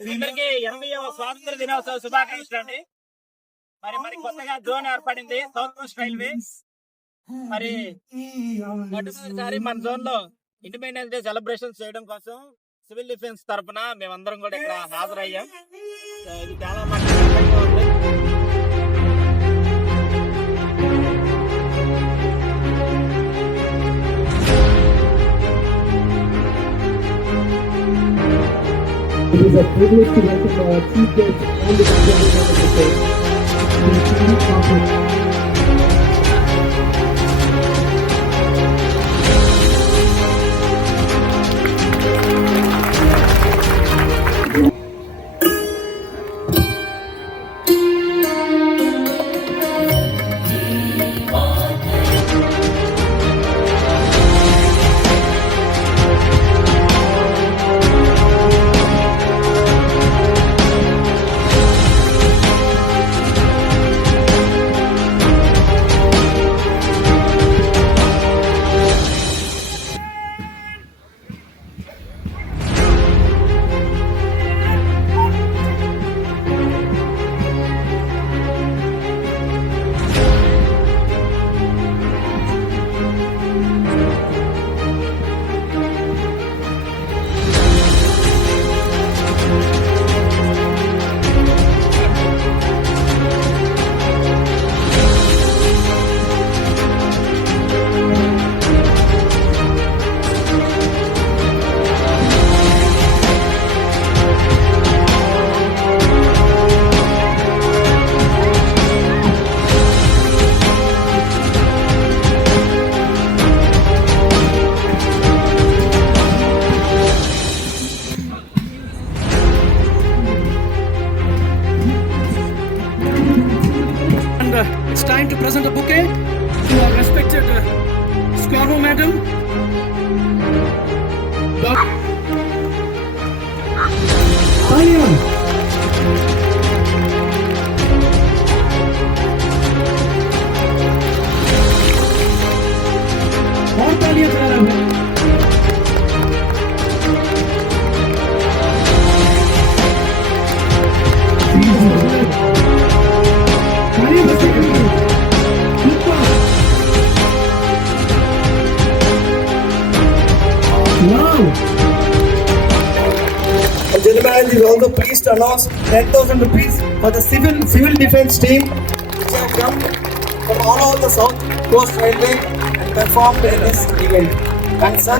అందరికీ 80వ స్వాతంత్ర దినోత్సవ శుభాకాంక్షలు అండి. మరి కొత్తగా జోన్ ఏర్పడింది సౌత్ వెస్ట్ రైల్వే. మరి మొదటిసారి మన జోన్ లో ఇండిపెండెన్స్ డే సెలబ్రేషన్ చేయడం కోసం సివిల్ డిఫెన్స్ తరఫున మేమందరం కూడా ఇక్కడ హాజరయ్యాం. ఇది చాలా మంది ఉంది. It is a privilege to welcome our chief guest and the representative of the state. It's time to present a bouquet to our respected SCoR Madam. और तालियां बजा रहा हूँ. And gentlemen, is also pleased to announce 10,000 rupees for the civil defense team which have come from all over the South Coast Railway and performed in this event. And sir,